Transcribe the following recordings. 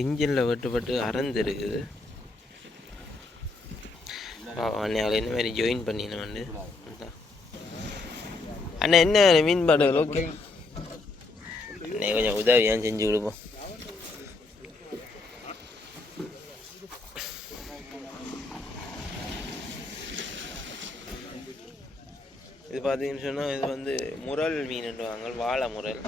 இன்ஜினில் வெட்டுப்பட்டு அறந்து இருக்குது அன்னையால் என்ன மாதிரி ஜாயின் பண்ணினேன் வந்து அண்ணா என்ன மீன் பாடுகள் ஓகே அண்ணே கொஞ்சம் உதவியாக செஞ்சு கொடுப்போம்? இது பார்த்தீங்கன்னு சொன்னால் இது வந்து முரல் மீன்ன்றாங்க வாழை முரல்.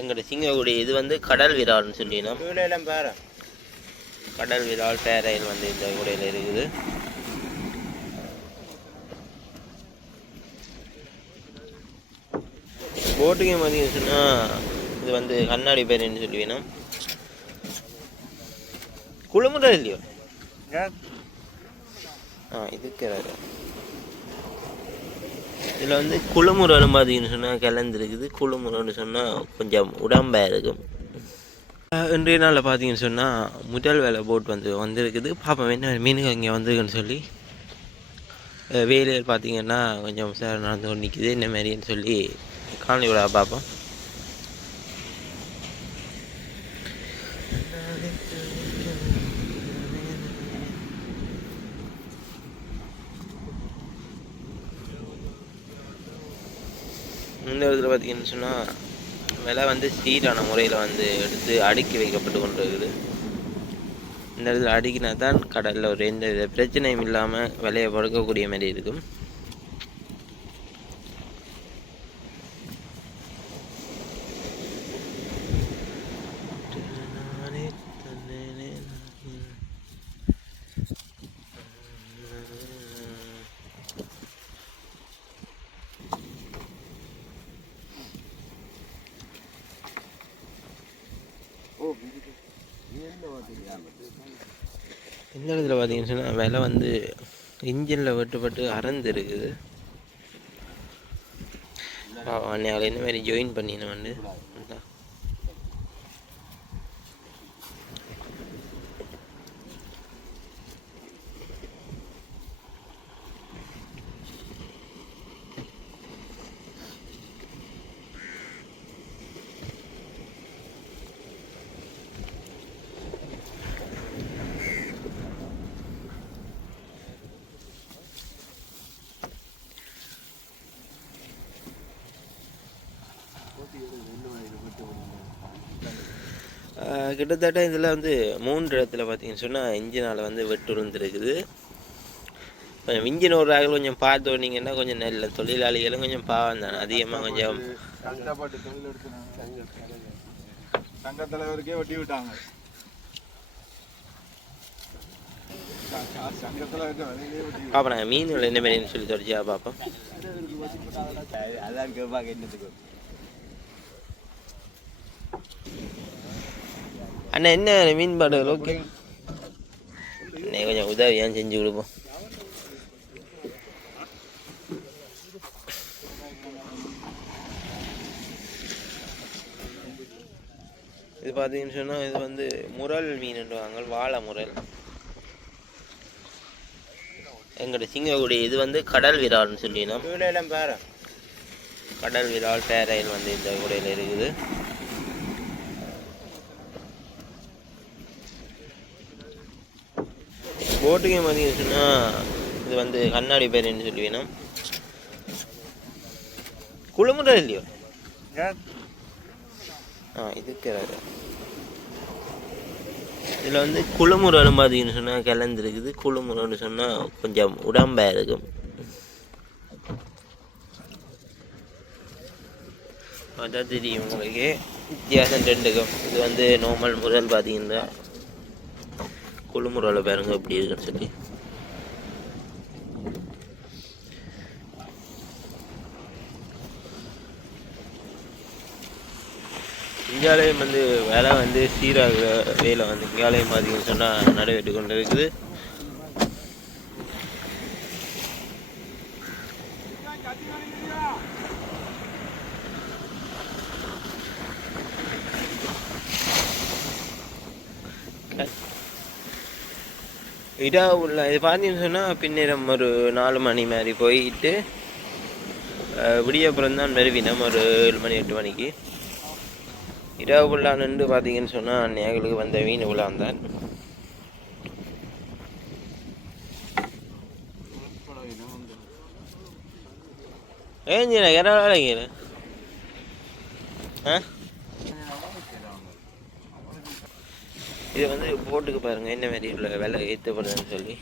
எங்கள்ட சிங்கக்குடி இது வந்து கடல் விரால்னு சொல்லினோம். எல்லாம் பாரு. கடல் விரால் பேரையில் வந்து இந்த குடையில் இருக்குது. போட்டுக்கே பார்த்தீங்கன்னு சொன்னால் இது வந்து கண்ணாடி பேருன்னு சொல்லுவேணும் குழுமுறை இல்லையோ? ஆ இதுக்கு இதில் வந்து குழுமுறைன்னு பார்த்தீங்கன்னு சொன்னால் கிளந்துருக்குது. குழுமுறைன்னு சொன்னால் கொஞ்சம் உடம்பாக இருக்கும். இன்றைய நாளில் பார்த்தீங்கன்னு சொன்னால் முதல் வேலை போட் வந்து வந்திருக்குது. பாப்போம் என்ன மீனுங்க இங்கே வந்திருக்குன்னு சொல்லி. வேலையில் பார்த்தீங்கன்னா கொஞ்சம் சார் நடந்து கொண்டு நிற்கிது என்ன மாதிரின்னு சொல்லி காணொலி விட பார்ப்போம் பார்த்தீங்கன்னு சொன்னால் விலை வந்து சீரான முறையில் வந்து எடுத்து அடுக்கி வைக்கப்பட்டு கொண்டு இருக்குது இந்த இடத்துல அடுக்கினா தான் கடலில் ஒரு எந்த வித பிரச்சனையும் இல்லாமல் விலையை படுக்கக்கூடிய மாதிரி இருக்கும். இந்த இடத்துல பார்த்தீங்கன்னு சொன்னால் விலை வந்து இன்ஜினில் வெட்டுப்பட்டு அறந்து இருக்குது அன்னையால் என்ன மாதிரி ஜாயின் பண்ணினேன் வந்து அதான். ஆஹ் கிட்டத்தட்ட இதில் வந்து மூன்று இடத்துல பார்த்தீங்கன்னு சொன்னால் இன்ஜினால் வந்து வெட்டு விழுந்துருக்குது கொஞ்சம் இன்ஜின் ஒரு ஆகல கொஞ்சம் பார்த்து ஓடினீங்கன்னா கொஞ்சம் நல்ல தொழிலாளிகளும் கொஞ்சம் பாவம் தானே. அதிகமாக கொஞ்சம் சங்க தலைவருக்கே வட்டி விட்டாங்க. பார்ப்போம் நாங்கள் மீன்கள் என்ன மாதிரின்னு சொல்லி தொடச்சியா பார்ப்போம் அதான் கேட்பாங்க என்னத்துக்கு அண்ணா என்ன மீன் பாடுகள் ஓகே. அண்ணே கொஞ்சம் உதவியாக செஞ்சு கொடுப்போம். இது பார்த்தீங்கன்னு சொன்னால் இது வந்து முரல் மீன்ன்றாங்க வாழை முரல். எங்கள்ட சிங்கக்குடி இது வந்து கடல் விரால்னு சொல்லினோம். கடல் விரால் பேரையில் வந்து இந்த குடையில் இருக்குது. பார்த்தீங்கன்னு சொன்னால் இது வந்து கண்ணாடி பேருன்னு சொல்லுவேணும் குழுமுறை இல்லையோ? ஆ இதுக்கு வேறு இதில் வந்து குழுமுறைன்னு பார்த்தீங்கன்னு சொன்னால் கிளந்துருக்குது குழுமுறைன்னு சொன்னால் கொஞ்சம் உடம்பாக இருக்கும். அதான் தெரியும் உங்களுக்கு. வித்தியாசம் ரெண்டுக்கும். இது வந்து நார்மல் முரல் பார்த்தீங்கன்னா குழு பாருங்க எப்படி இருக்குன்னு சொல்லி. இந்தியாலயம் வந்து வேலை வந்து சீராக வேலை வந்து இந்தியாலயம் பார்த்தீங்கன்னு சொன்னால் நடைபெற்று கொண்டு இருக்குது இதாக உள்ள இது பார்த்தீங்கன்னு சொன்னால் பின்னிடம் ஒரு நாலு மணி மாதிரி போயிட்டு விடியப்புறம் தான் வருவினம் ஒரு ஏழு மணி எட்டு மணிக்கு. இரவு ஃபுல்லாக நின்று பார்த்தீங்கன்னு சொன்னால் நேர்களுக்கு வந்த மீன் விழாம் தான் ஏஞ்சின கிடவாளைங்கிற ஆ? இது வந்து போட்டுக்கு பாருங்க என்ன மாதிரி உள்ள விலை ஏற்றப்படுதுன்னு சொல்லி.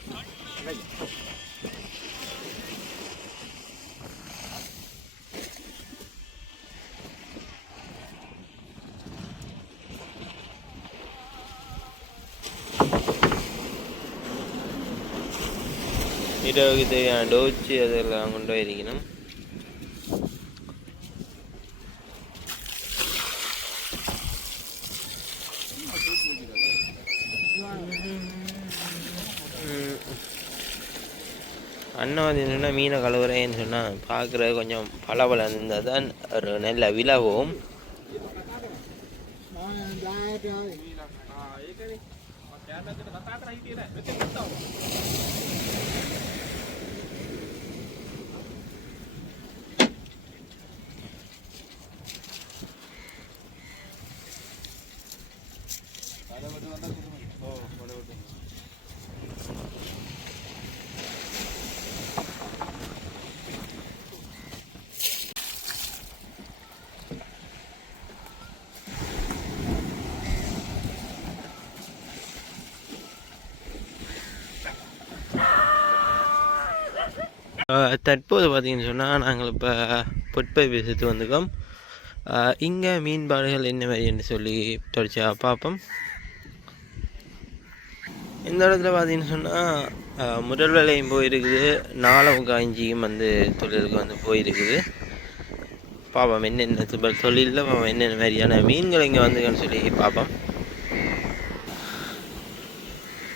இரவுக்கு தேவையான டோச்சு அதெல்லாம் கொண்டு போயிருக்கணும். அண்ணன் வந்து என்னென்னா மீனை கழுவுறேன்னு சொன்னால் பார்க்குற கொஞ்சம் பளபள இருந்தால் தான் ஒரு நல்ல விலகும். ஆஹ் தற்போது பார்த்தீங்கன்னு சொன்னால் நாங்கள் இப்போ பொற்பை பேசுறது வந்திருக்கோம். இங்கே மீன்பாடுகள் என்ன மாதிரின்னு சொல்லி தொடர்ச்சியாக பார்ப்போம். இந்த இடத்துல பார்த்தீங்கன்னு சொன்னால் முதல் வேலையும் போயிருக்குது. நாளம் காஞ்சியும் வந்து தொழிலுக்கு வந்து போயிருக்குது. பார்ப்போம் என்னென்ன தொழிலில் பார்ப்போம் என்னென்ன மாதிரியான மீன்கள் இங்கே வந்துங்கன்னு சொல்லி பார்ப்போம்.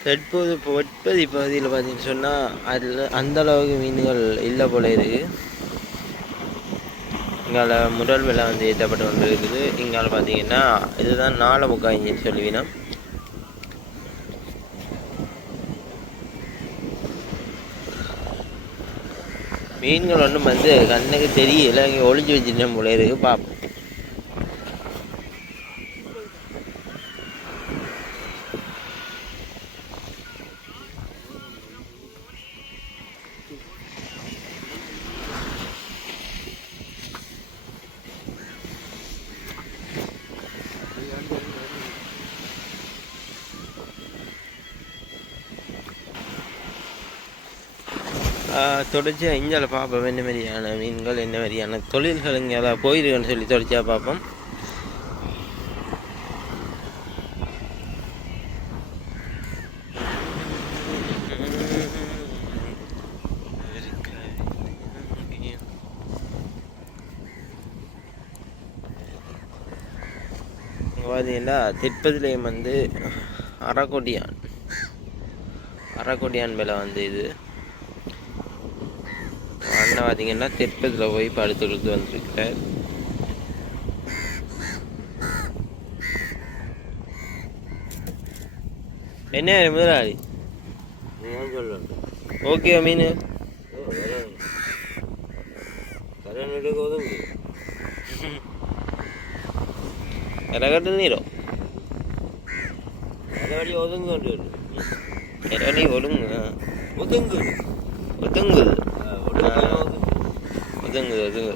தற்போது இப்போ ஒட்பதி பகுதியில் பார்த்தீங்கன்னு சொன்னால் அதில் அந்த அளவுக்கு மீன்கள் இல்லை போல இருக்கு. இங்கால முதல் விலை வந்து ஏற்றப்பட்டு கொண்டு இருக்குது இங்கால பார்த்தீங்கன்னா இதுதான் நாலு முக்காயின்னு சொல்லுவீனா மீன்கள் ஒன்றும் வந்து கண்ணுக்கு தெரியல. இங்கே ஒளிஞ்சு வச்சுட்டேன் போல இருக்கு. பார்ப்போம் தொடர்ச்சியாக இஞ்சால பார்ப்போம் என்ன மாதிரியான மீன்கள் என்ன மாதிரியான தொழில்கள் இங்கே ஏதாவது போயிருக்குன்னு சொல்லி தொடர்ச்சியாக பார்ப்போம் பார்த்தீங்கன்னா தெற்பதிலையும் வந்து அறக்கொடியான். அறக்கொடியான் மேலே வந்து இது. பார்த்தீங்கன்னா பார்த்தீங்கன்னா போய் படுத்து கொடுத்து வந்திருக்கிறார். என்ன முதலாளி? ஓகே மீன். കരകട്ട് നീരോ കരവടി ഒതുങ്ങുണ്ട് കരവടി ഒതുങ്ങ ഒതുങ്ങ് ഒതുങ്ങുത് அதுங்க அதுங்க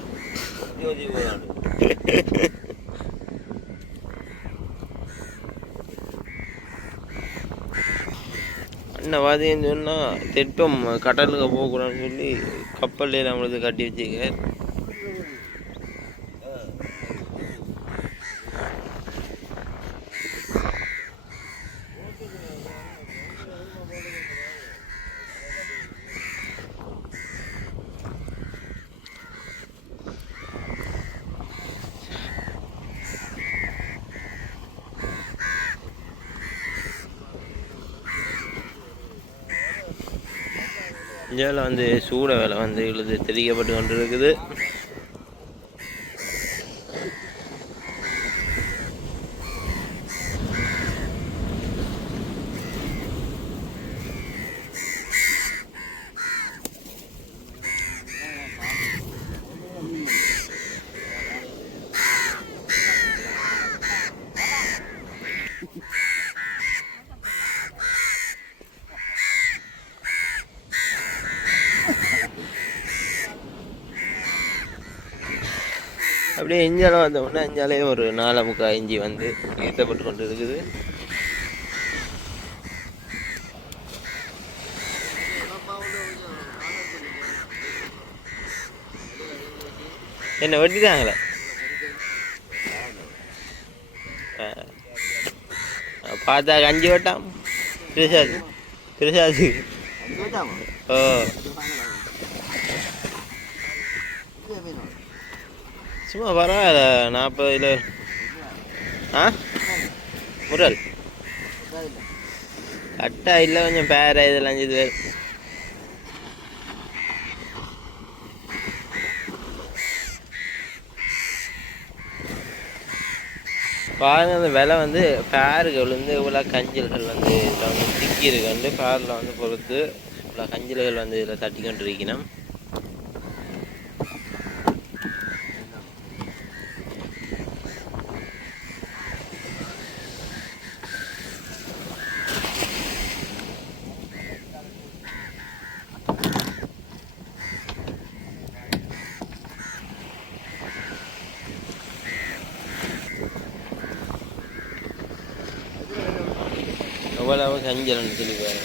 அண்ணன் வாதின்னு சொன்னால் தெட்பம் கடலுக்கு போகக்கூடாதுன்னு சொல்லி கப்பல்லே நம்மளுக்கு கட்டி வச்சுக்க இந்தியாவில் வந்து சூட வேலை வந்து இழுது தெரிவிக்கப்பட்டு கொண்டு இருக்குது அப்படியே இஞ்சாலும் வந்தோம்னா இஞ்சாலே ஒரு நாலு முக்கால் இஞ்சி வந்து ஏற்றப்பட்டு கொண்டு இருக்குது. என்ன வெட்டிட்டாங்களே. பார்த்தா கஞ்சி வெட்டாம். திருசாது திருசாது ஓ. சும்மா பரவாயில்ல நாற்பது இல்லை ஆ? முரல். கட்டா இல்லை கொஞ்சம் பேர இதெல்லாம் இது பேர். பாருங்க அந்த விலை வந்து பேர்கள் வந்து இவ்வளோ கஞ்சல்கள் வந்து இதில் வந்து சிக்கி வந்து பேரில் வந்து பொறுத்து இவ்வளோ கஞ்சல்கள் வந்து இதில் தட்டி கொண்டு இருக்கணும் പോലെ നമുക്ക് അഞ്ചെണ്ണത്തിന് പോയാൽ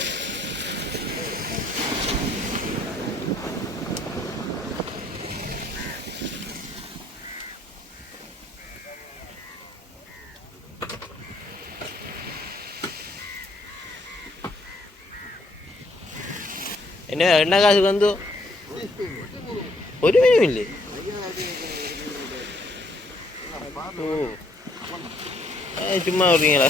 എന്നെ വേണ്ട കാശ് വന്നു ഒരു മിനുമില്ലേ ഓ. ചുമ്മാ പറഞ്ഞ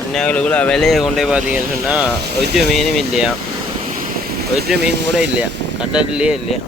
அண்ணாங்களுக்குள்ள விலையை கொண்டே பார்த்தீங்கன்னு சொன்னால் ஒற்று மீனும் இல்லையா? ஒற்று மீன் கூட இல்லையா? கட்டத்துலேயே இல்லையா?